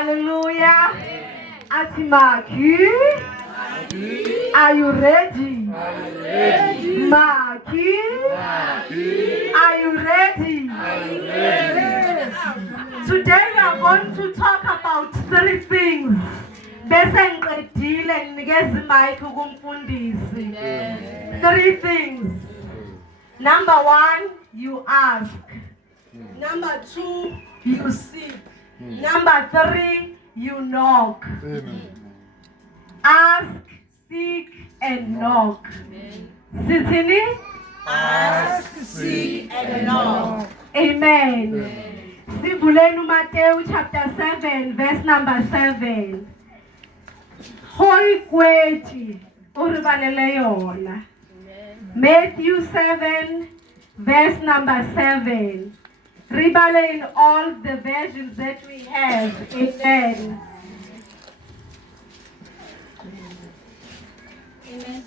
Hallelujah. Atimaki. Are you ready? Maki. Are you ready? Today we are going to talk about 3 things. Bese ngiqedile nginikeza imic kumfundisi. 3 things. Number 1, you ask. Number 2, you seek. Number 3, you knock. Ask, seek, and knock. Sithini? Ask, seek, and knock. Amen. Sivuleni Matthew chapter 7, verse number 7. Hoi kweti uribalele yona. Matthew 7, verse number 7. Ribale in all the versions that we have. Amen. Amen.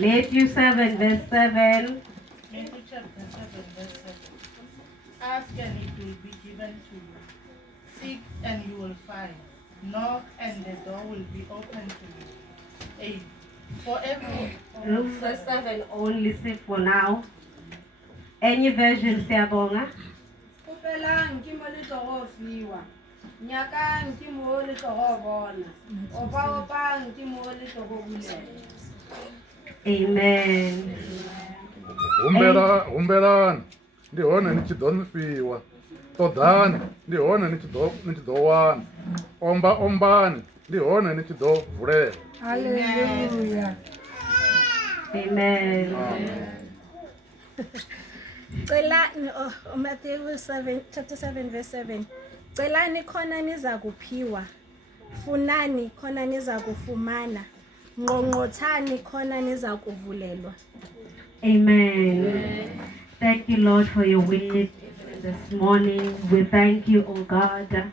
Matthew 7, verse 7. Matthew chapter 7, verse 7. Ask and it will be given to you. Seek and you will find. Knock and the door will be open to you. 8. For every Verse 7 only, say for now. Any version, Siyabonga? Kupelang ke mo le tlogo fiwa. Nyakang ke mo le tlogo bona. Opa ke mo le tlogo bulela. Amen. Humbelan, ndi hone ni tshi ḓo nifhiwa. Ṱoḓani, ndi hone ni tshi ḓo wana. Ombani, ndi hone ni tshi ḓo vulelwa. Hallelujah. Amen. Celani, Matthew 7, chapter 7, verse 7. Celani khona niza kuphiwa. Funani khona niza kufumana. Ngqongqothani khona niza kuvulelwa. Amen. Thank you, Lord, for your witness this morning. We thank you, oh God, that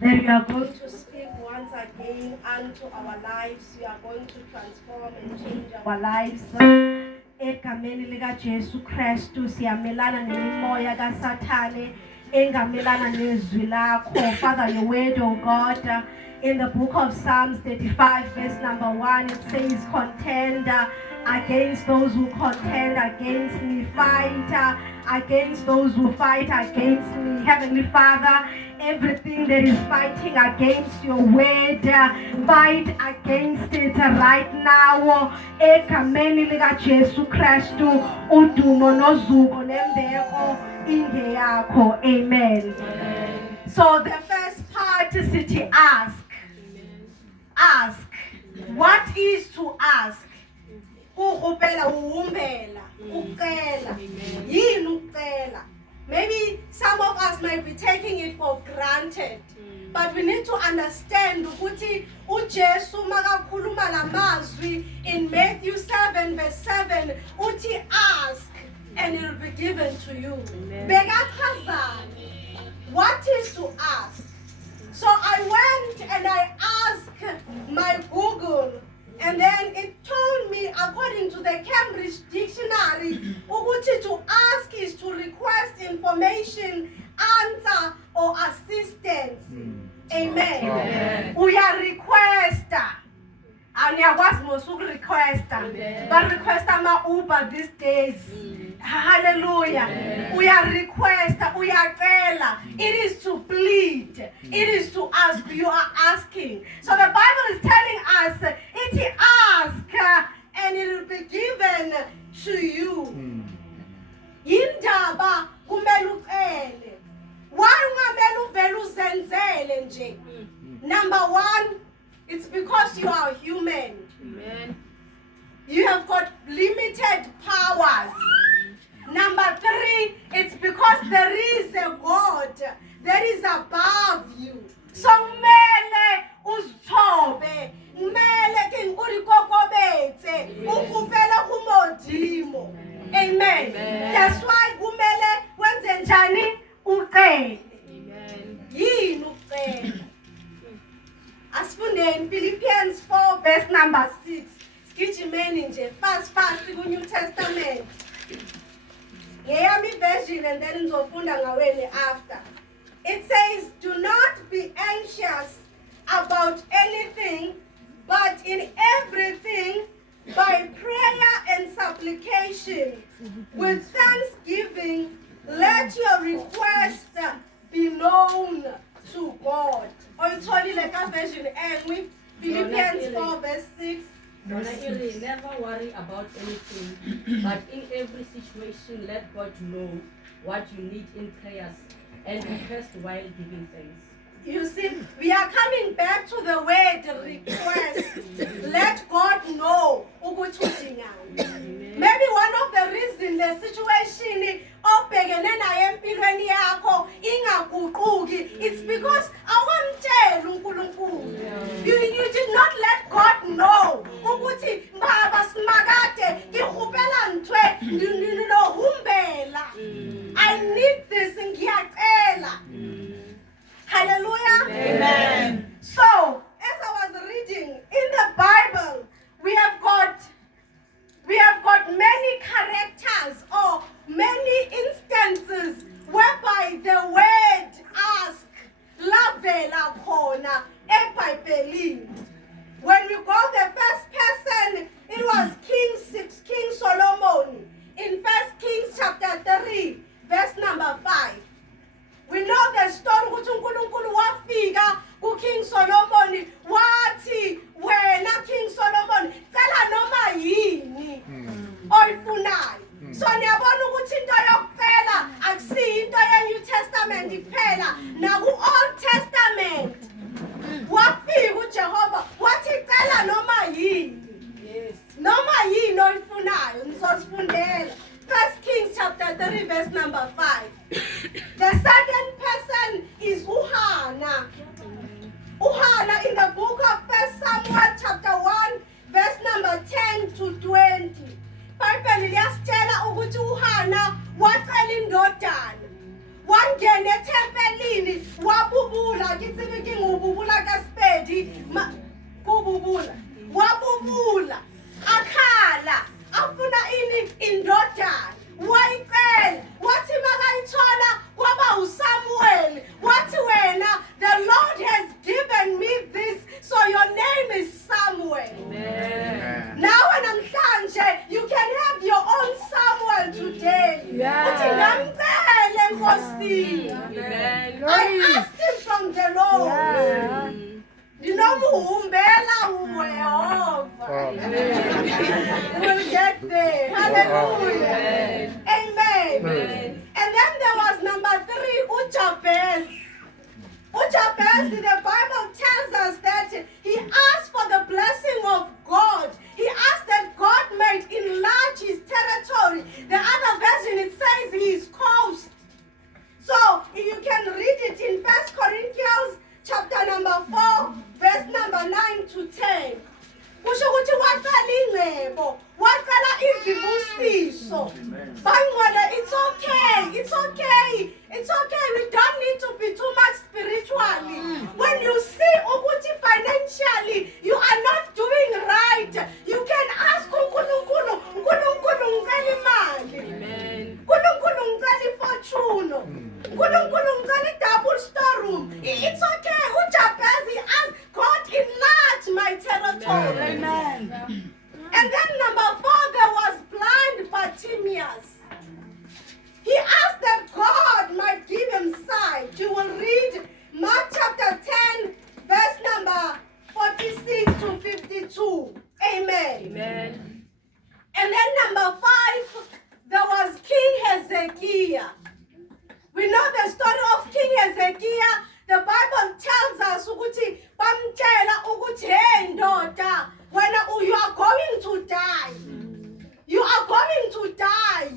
you are going to speak once again unto our lives. You are going to transform and change our lives. Egameni lika Jesu Kristu siyamelana nemimoya kaSathane engamelana nezwi lakho. Father, your word, oh God, in the book of Psalms 35, verse number 1, it says, contend against those who contend against me, fight against those who fight against me. Heavenly Father, everything that is fighting against your word, fight against it right now. Egameni lika Jesu Kristu udumo nozuko nembeko ingeyakho. Amen. So the first part is to ask. Ask. What is to ask? Ukupela uhumbela, ucela. Yini ucela? Maybe some of us might be taking it for granted. But we need to understand ukuthi uJesu makakhuluma lamazwi in Matthew 7 verse 7 uthi ask and it will be given to you. Bekachazani. What is to ask? So I went and I asked my Google, and then it told me, according to the Cambridge Dictionary, ukuthi to ask is to request information, answer, or assistance. Amen. Uya requesta. Aniyakwazi mos ukurequesta. But request ama Uber these days. Hallelujah. Uya requesta, uyacela. It is to plead. It is to ask. You are asking. So the Bible is telling us, it ask and it will be given to you. Indaba kumele ucele. Why ungamele uvele uzenzele nje? Number 1, it's because you are human. Amen. You have got limited powers. Number 3, it's because there is a God that is above you. So kumele uzithobe, kumele ke ngikukokobetse, ukuvela kumodimo. ucele. Yini ucele? Asifundeni Philippians 4 verse number 6. Sigijimeni nje fast ku New Testament. Ngeyami version and then ngizofunda ngaweni after. It says, do not be anxious about anything, but in everything, by prayer and supplication, with thanksgiving, let your request be known to God. Oyitholile ka version enwe Philippians 4 verse 6. Never worry about anything, but in every situation let God know what you need in prayers and request while giving thanks. You see, we are coming back to the word request. Let God know ukuthi udingani. Maybe one of the reasons the situation obhekene nayo empilweni yakho ingaguquki, it's because awamtshela uNkulunkulu. You did not let God know ukuthi baba simakade ngihubela ntwe nohumbela. I need this ngiyacela. Hallelujah. Amen. So, as I was reading in the Bible, we have got many characters or many instances whereby the word ask lavela khona eBhayibhelini. When we go the first person, it was King Solomon in 1 Kings chapter 3, verse number 5. We know the story ukuthi uNkulunkulu wafika kuKing Solomon wathi wena King Solomon cela noma yini oyifunayo. So niyabona ukuthi into yokucela akusiyo into ye-New Testament kuphela, naku Old Testament wafika uJehova wathi cela noma yini. Yes. Noma yini oyifunayo ngizosifundela. 1 Kings chapter 3 verse number 5. The second person is Uhana. Uhana in the book of 1 Samuel chapter 1 verse number 10 to 20. Bible liyasitshela ukuthi Uhana wacela indodana. Wangena ethempelini wabubula, kithi ngububula kaSpedi, kububula. Wabubula, akhala, afuna ini indodana. Wayicela, wathi makayithola kwaba uSamuel. Wathi wena, the Lord has given me this, so your name is Samuel. Amen. Now namhlanje you can have your own Samuel today. Uthi ngamcela enkosini. Amen. I asked him from the Lord. Ndinomuhumbela uYehova. We'll get there. Hallelujah. Amen. And then there was number 3, Ujabez. Ujabez, the Bible tells us that he asked for the blessing of God. He asked that God might enlarge his territory. The other version, it says his coast. So you can read it in 1 Corinthians chapter number 4, verse number 9 to 10. Kusho ukuthi waqala ingcebo, waqala izibusiso. Bangcwele, it's okay. We don't need to be too much spiritually. When you see ukuthi financially you are not doing right, you can ask uNkulunkulu ngicela imali. Amen. uNkulunkulu ngicela ifortune. uNkulunkulu ngicela double storeroom. It's okay. Ujabez asked God, enlarge my territory. Amen. And then number 4, there was blind Bartimaeus. He asked that God might give him sight. You will read Mark chapter 10, verse number 46 to 52. Amen. Amen. And then number 5, there was King Hezekiah. We know the story of King Hezekiah. The Bible tells us ukuthi bamtshela ukuthi hey ndoda, wena you are going to die. You are going to die.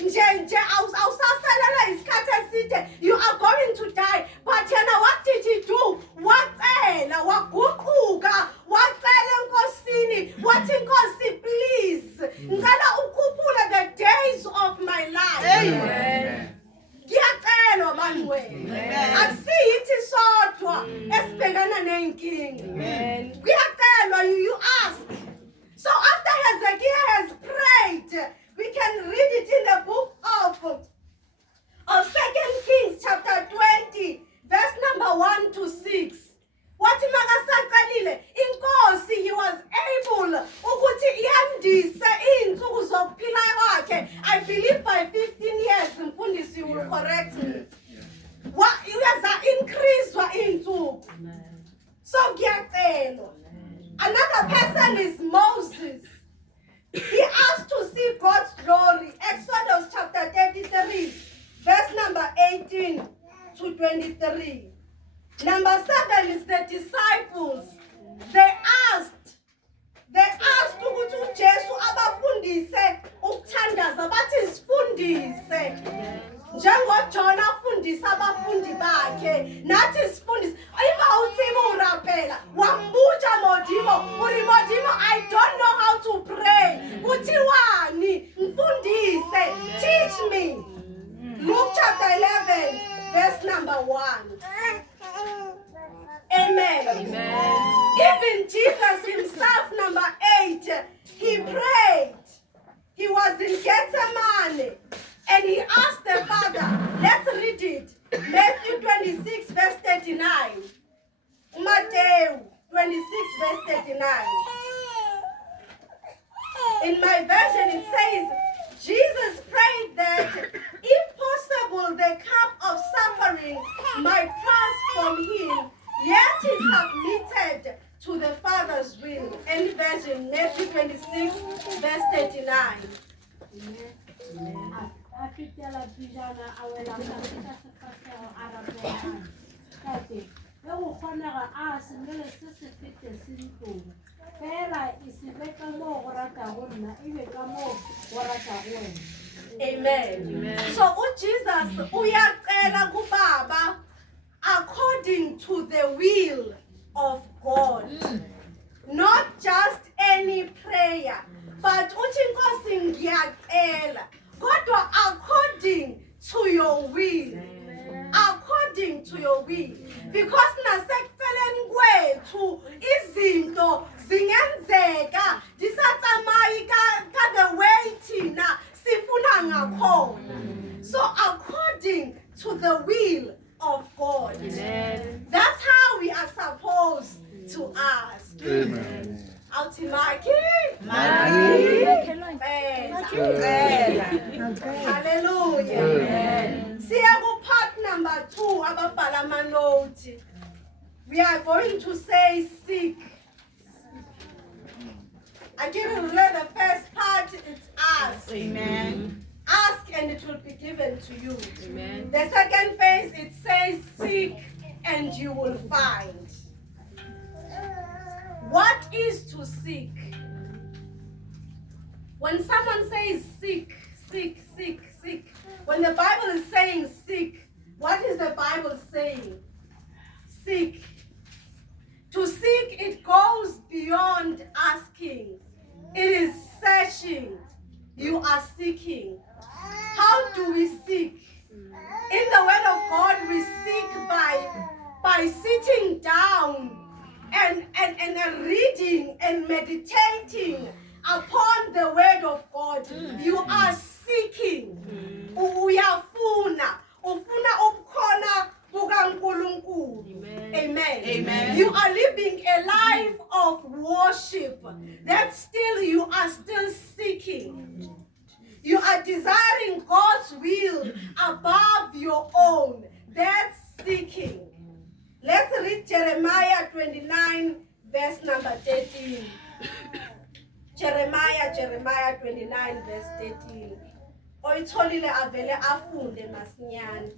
Nje awusaselela isikhathi eside. You are going to die. But yena, what did he do? Wacela, waguquka, wacela enkosini, wathi Nkosi, please, ngicela ukhuphule the days of my life. Amen. can read it in the book of 2 Kings chapter 20, verse number 1 to 6. Wathi makasaqalile inkosi he was able ukuthi yandise izinsuku zokuphila kwakhe. I believe by 15 years, mfundisi, you will correct me. Uyaza increase wa izinsuku. So ngiyacela. Another person is Moses. He asked to see God's glory. Exodus chapter 33, verse number 18 to 23. Number 7 is the disciples. They asked ukuthi uJesu abafundise ukuthandaza, bathi sifundise njengoJona afundisa abafundi bakhe, nathi sifundise. If awutsiba urapela wambuja Modimo uri Modimo, I don't know how to pray, kuthiwani mfundise, teach me. Luke chapter 11, verse number 1. Amen. Amen. Even Jesus himself, number 8, he prayed. He was in Gethsemane and he asked the Father. Let's read it. Matthew 26, verse 39. Matthew 26, verse 39. In my version, it says, Jesus prayed that, if possible, the cup of suffering might pass from him, yet he submitted to the Father's will. Any version, Matthew 26, verse 39. Afitela bijana awela mafita sefatelo arabela kate le go kgonega a semele se se fete sentong fela isibeka mo go rata go nna ebe ka mo go rata go wena. Amen. So uJesus uyacela kubaba according to the will of God. Not just any prayer, but uthi Nkosi ngiyacela kodwa according to your will. According to your will. Because nasekuceleni kwethu izinto zingenzeka disatsamayi ka the way thina sifuna ngakhona. So according to the will of God. Amen. That's how we are supposed to ask. Amen. Ultimaki. Hallelujah. Amen. Siya ku part number 2 ababhala amanothi. We are going to say seek. I didn't read the first part, it's ask. Amen. Ask and it will be given to you. Amen. The second phase, it says seek and you will find. What is to seek? When someone says seek, seek, seek, seek, when the Bible is saying seek, what is the Bible saying? Seek. To seek, it goes beyond asking. It is searching. You are seeking. How do we seek? In the Word of God, we seek by sitting down and reading and meditating upon the Word of God. You are seeking. Uyafuna. Ufuna ubukhona bukaNkulunkulu. Amen. Amen. You are living a life of worship. That still you are still seeking. You are desiring God's will above your own. That's seeking. Let's read Jeremiah 29, verse number 13. Jeremiah 29, verse 13. Oyitholile avele afunde masinyane.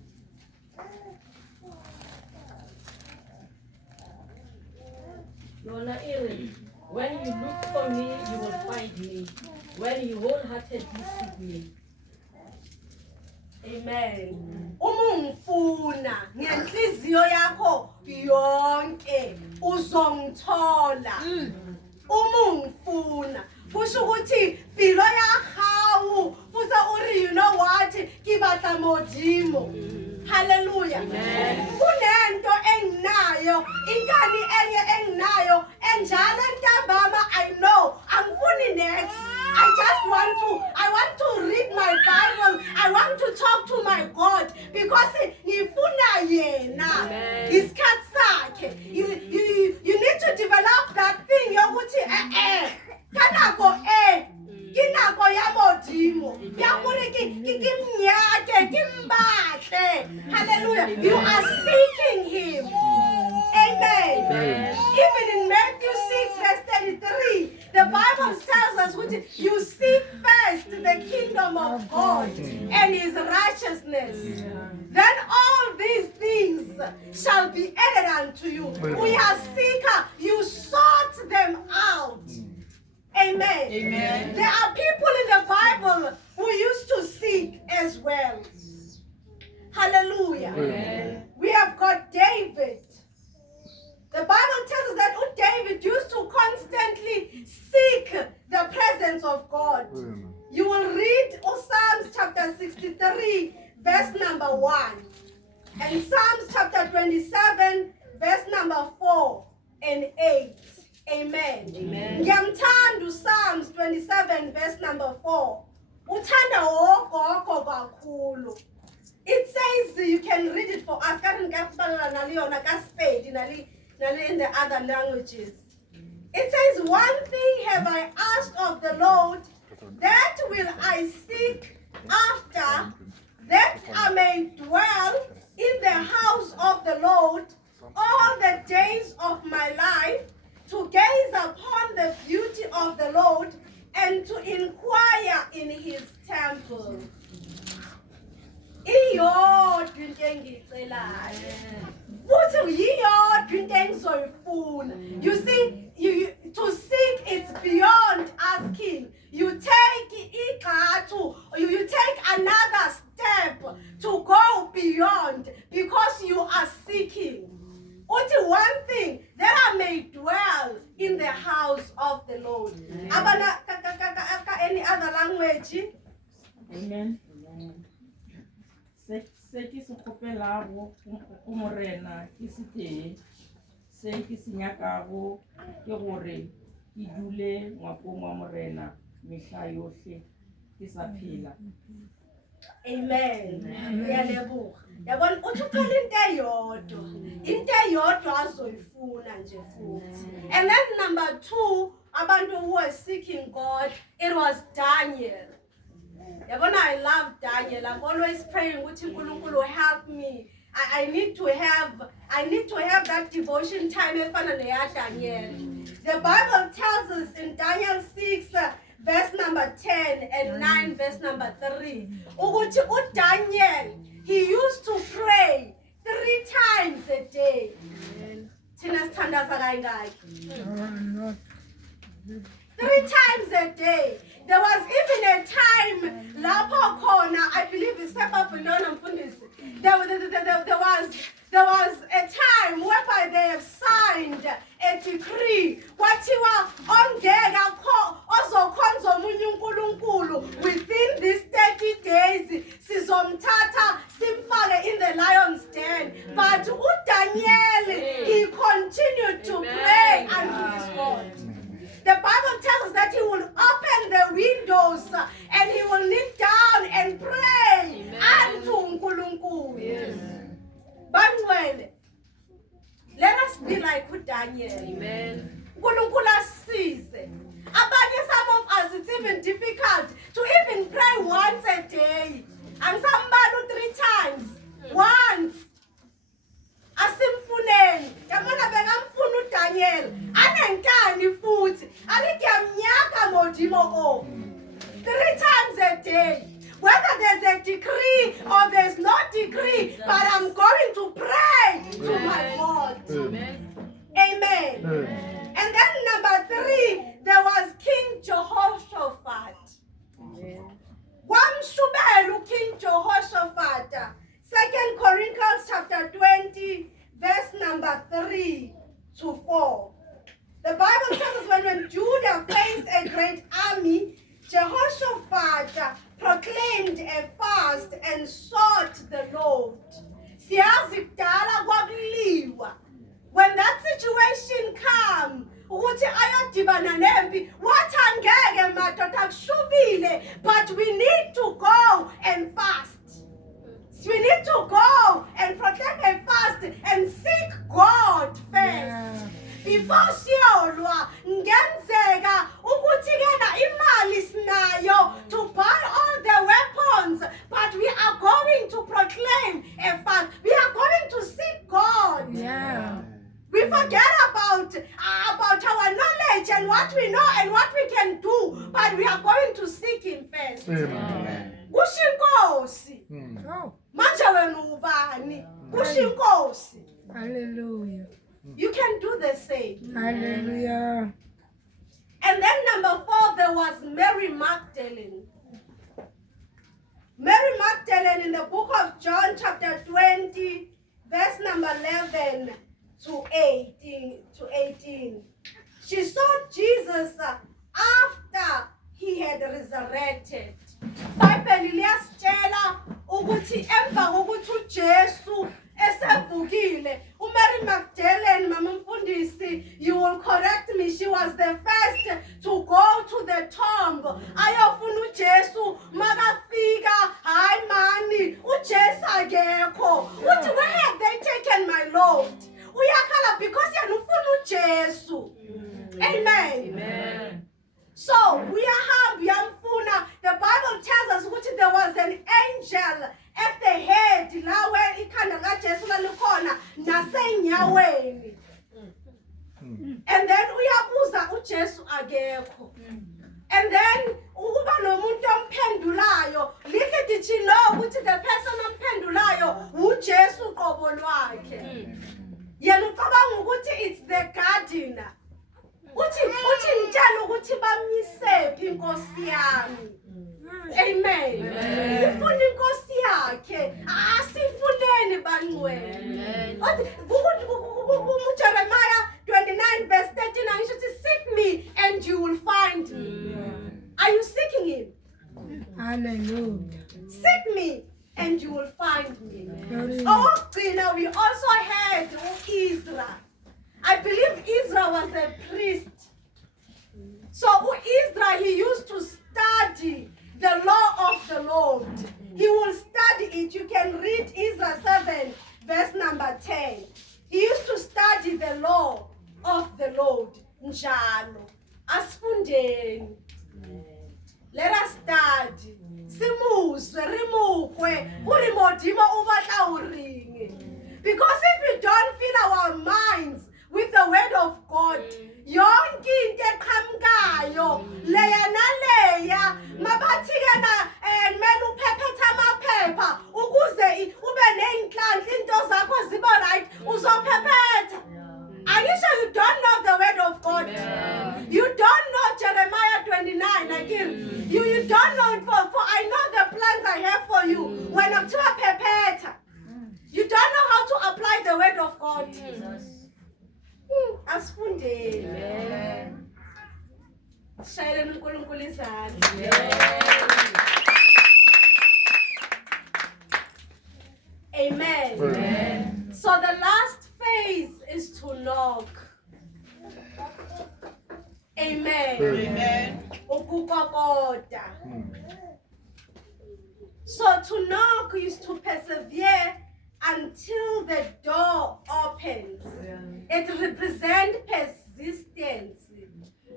Yona iri, when you look for me, you will find me. When you wholeheartedly seek me. Amen. Umungifuna ngenhliziyo yakho yonke uzongithola. Umungifuna kusho ukuthi pilo ya gago futhi uri you know what ke batla Modimo. Hallelujah. Amen. Kunento enginayo, inkani enye enginayo, enjalo ntambama I know angifuni next. I want to read Hallelujah. You are seeking him. Amen. Even in Matthew 6, verse 33, the Bible tells us which you seek first the kingdom of God and his righteousness. Then all these things shall be added unto you. We are seeker. You sort them out. Amen. Amen. There are people in the Bible who used to seek as well. Hallelujah. Amen. We have got David. The Bible tells us that David used to constantly seek the presence of God. You will read Psalms chapter 63, verse number 1. And Psalms chapter 27, verse number 4 and 8. Amen. Ngiyamthanda Psalms 27, verse number 4. Uthanda wogogo kakhulu. It says, you can read it for us. In the other languages. It says, one thing have I asked of the Lord, that will I seek after, that I may dwell in the house of the Lord all the days of my life, to gaze upon the beauty of the Lord and to inquire in his temple. Iyodwa into engiyicelayo. You see, to seek it's beyond asking. You take you take another step to go beyond because you are seeking. Only one thing, that I may dwell in the house of the Lord. Any other language? Amen. Se ke se kgopelago go morena ke se tee, se ke se nyakago ke gore ke dule ngwakong wa morena mehla yohle ke sa phela. Amen. Ngiyaleboga. Yabona uthi uthola into eyodwa azoyifuna nje futhi. And then number 2, abantu who were seeking God, it was Daniel. Yabona, I love Daniel. I'm always praying ukuthi uNkulunkulu help me. I need to have that devotion time efana neya Daniel. The Bible tells us in Daniel 6 verse number 10 and 9 verse number 3 ukuthi uDaniel, he used to pray 3 times a day. Thina sithandaza kangaki? 3 times a day. There was even a time, lapho khona, I believe it's Babylon, there was a time whereby they have signed a decree. Wathiwa ongeka ozokhonza omunye uNkulunkulu within these 30 days sizomthatha simfake in the lion's den. But uDaniel, he continued to pray unto his God. The Bible tells us that he will open the windows and he will kneel down and pray unto uNkulunkulu. Yes. Banwele, let us be like Daniel. Amen. uNkulunkulu asize. Abanye, some of us, it's even difficult to even pray once a day. And somebody 3 times. Once. Asimfuneni. Yabona bengamfuna uDaniel. Anenkani futhi. Alikuyamnyaka modimo 3 times a day. Whether there's a decree or there's no decree, but I'm going to pray to my God. Amen. Amen. And then number 3, there was King Jehoshaphat. Wamshubelu King Jehoshaphat. 2 Corinthians chapter 20, verse number 3 to 4. The Bible tells us when Judah faced a great army, Jehoshaphat proclaimed a fast and sought the Lord. Siyazi kudala kwakuliwa. When that situation comes, ukuthi ayodibana nempi, wathi angeke madoda kushubile, but we need to go and fast. We need to go and proclaim a fast and seek God first. Before siyolwa, ngenzeka ukuthi kena imali sinayo to buy all the kusho inkosi manje wena ubani kusho inkosi. Hallelujah. You can do the same. Hallelujah. And then number 4, there was Mary Magdalene. Mary Magdalene in the book of John chapter 20, verse number 11 to 18. She saw Jesus after he had resurrected. Bible liyasitshela ukuthi emva kokuthi uJesu esevukile, uMary Magdalene, mama mfundisi, you will correct me, she was the first to go to the tomb. Ayofuna uJesu, makafika, hayi mani, uJesu akekho. Uthi where have they taken my Lord? Uyakhala because yanufuna uJesu. Amen. Amen. So the Bible tells us that there was an angel at the head la where ikhanda kaJesu lalikhona nasenyaweni. And then uyabuza uJesu akekho. And then ukuba nomuntu omphendulayo, little did she know ukuthi the person omphendulayo uJesu qobo lwakhe. Yena ucabanga ukuthi it's the gardener. Uthi ngitshela ukuthi bamisephi inkosi yami. Amen. Ufuna inkosi yakhe, asifuneni bangcwele. Jeremiah 29 verse 13 angisho ukuthi seek me and you will find me. Are you seeking him? Hallelujah. Seek me and you will find me. Oh, we also had Israel. I believe Israel was a priest. So Israel, he used to study the law of the Lord. He will study it. You can read Israel 7, verse number 10. He used to study the law of the Lord. Njalo. Asifundeni. Let us study. Simuzwe, rimukwe, urimodimo ubatla uringe. Because if we don't fill our minds with the word of God, yonke into eqhamukayo leya naleya mabathi-ke na kumele uphephethe amaphepha ukuze ube ney'nhlanhla into zakho zibe right, uzophephetha. Are you sure you don't know the word of God? You don't know Jeremiah 29 again. You don't know it for I know the plans I have for you. When I'm to a pepeta, you don't know how to apply the word of God. Asifundeni. Shayeleni uNkulunkulu izandla. Amen. So the last phase is to knock. Amen. Ukukokota. So to knock is to persevere until the door opens. It represents persistence.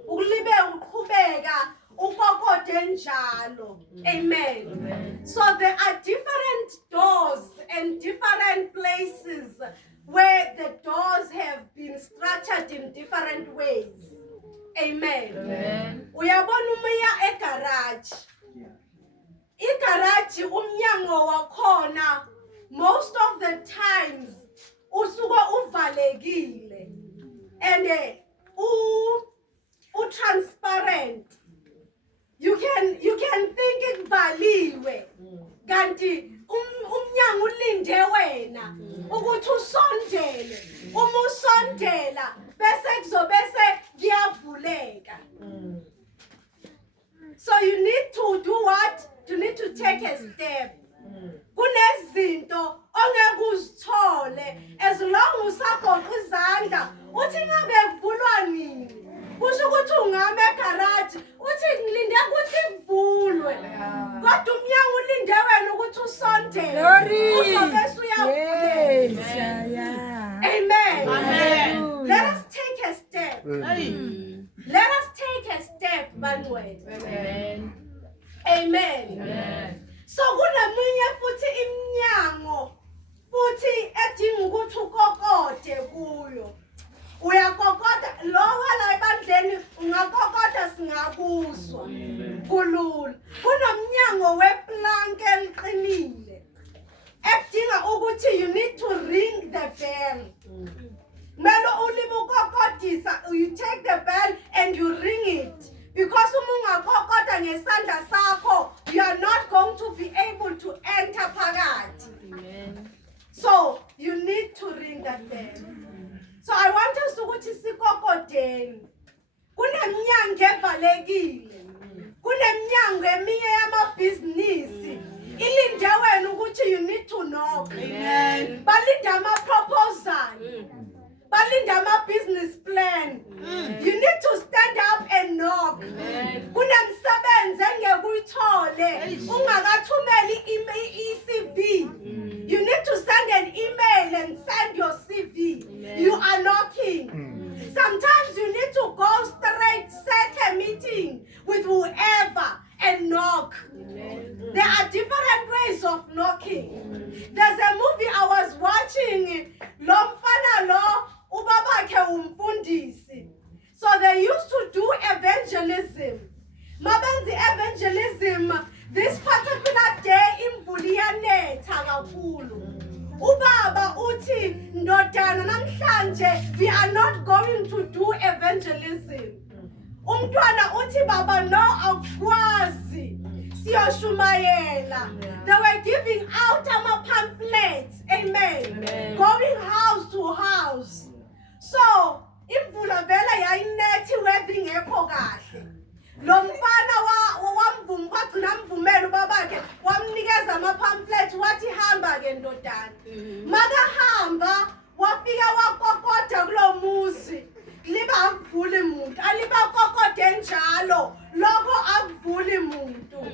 Ulibe uqhubeka ukokote njalo. Amen. So there are different doors and different places where the doors have been structured in different ways. Amen. Uyabona umuya egarage. Igarage umnyango wakhona most of the times usuke uvalekile and transparent. You can think ikuvaliwe kanti umnyango ulinde wena ukuthi usondele. Uma usondela bese kuzobese kuyavuleka. So you need to do what? You need to take a step. Kunezinto ongeke uzithole as long usagoqa izandla uthi ngabe kuvulwa nini. Kusho ukuthi ungama egarage uthi ngilinde ukuthi kuvulwe. Kodwa umnyango ulinde wena ukuthi usondele. Uzobese uyavuleka. Amen. Amen. Let us take a step. Let us take a step, Manuel. Amen. So kunamunye futhi iminyango futhi edinga ukuthi ukokote kuyo. Uyakokota lowa la ebandleni ungakokota singakuzwa. kulula kunomnyango weplank eliqinile edinga ukuthi you need to ring the bell. Kumele ulime ukokodisa, you take the bell and you ring it. Because ungakokota ngesandla sakho, you are not going to be able to enter phakathi. Amen. So you need to ring that bell. So I want us ukuthi sikokodeni. Kuneminyango evalekile. Kuneminyango eminye yamabhizinisi. Ilinde wena ukuthi you need to knock. Amen. Balinde ama-proposal. Balinde ama-business plan. You need to stand up and knock. Kunemsebenzi engeke uyithole ungakathumeli i-CV. You need to send an email and send your CV. You are knocking. Sometimes you need to go straight, set a meeting with whoever and knock. There are different ways of knocking. There's a movie I was watching, lo mfana lo ubabakhe umfundisi. So they used to do evangelism. Mabenzi evangelism, this particular day imvula iyanetha kakhulu. Ubaba uthi ndodana namhlanje we are not going to do evangelism. Umntwana uthi baba no akwazi siyoshumayela. They were giving out ama-pamphlets, amen, going house to house. So imvula vela yayinethi weather ingekho kahle. Lo mfana wagcina mvumela ubabakhe wamnikeza ama-pamphlet wathi hamba ke ndodana. Makahamba wafika wakokoda kulo muzi. Liba akuvuli muntu, aliba kokode njalo, lokho akuvuli muntu.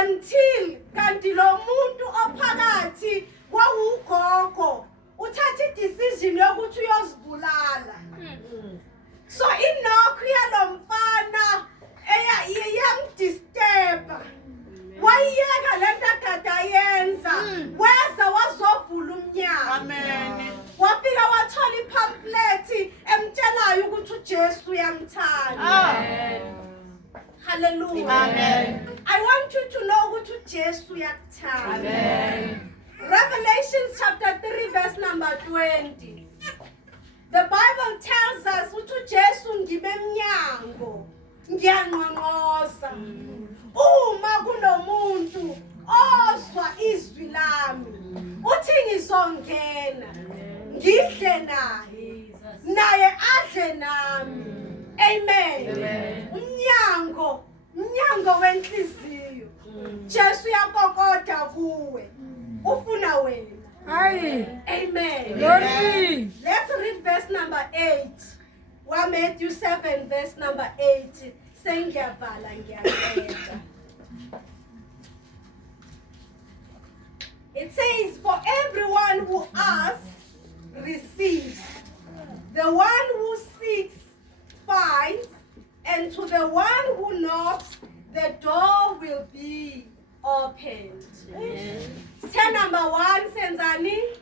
Until kanti lo muntu ophakathi kwawugogo uthatha i-decision yokuthi uyozibulala. So inokho yalo mfana iyamdisturba. Wayiyeka lento akade ayenza. Weza wazovula umnyango. Amen. Wafika wathola i-pamphlet emtshelayo ukuthi uJesu uyamthanda. Hallelujah. Amen. I want you to know ukuthi uJesu uyakuthanda. Amen. Revelation chapter 3 verse number 20. The Bible tells us ukuthi uJesu ngibe emnyango ngiyanqonqoza. Uma kunomuntu ozwa izwi lami uthi ngizongena ngidle naye adle nami. Amen. Umnyango wenhliziyo. Jesu uyakokoda kuwe. Ufuna wena. Amen. Glory. Let's read verse number 8. Matthew 7 verse number 8. Sengiyavala ngiyaqeda. It says, for everyone who asks receives. The one who seeks finds, and to the one who knocks the door will be opened. Say number 1, senzani?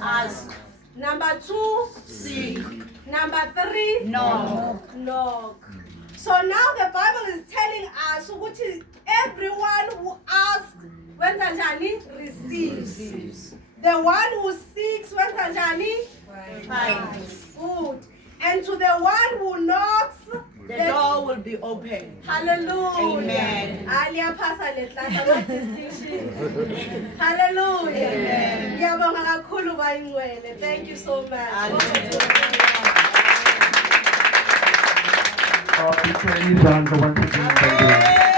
Ask. Number 2, Seek. number 3, knock. So now the Bible is telling us ukuthi everyone who asks wenza njani? Receives. The one who seeks wenza njani? Finds. Good. And to the one who knocks, The door will be open. hallelujah. Amen. Aliyapasa le class ama distinction. Hallelujah. Ngiyabonga kakhulu bayingcwele. Thank you so much. Please raise your hands once again. Thank you.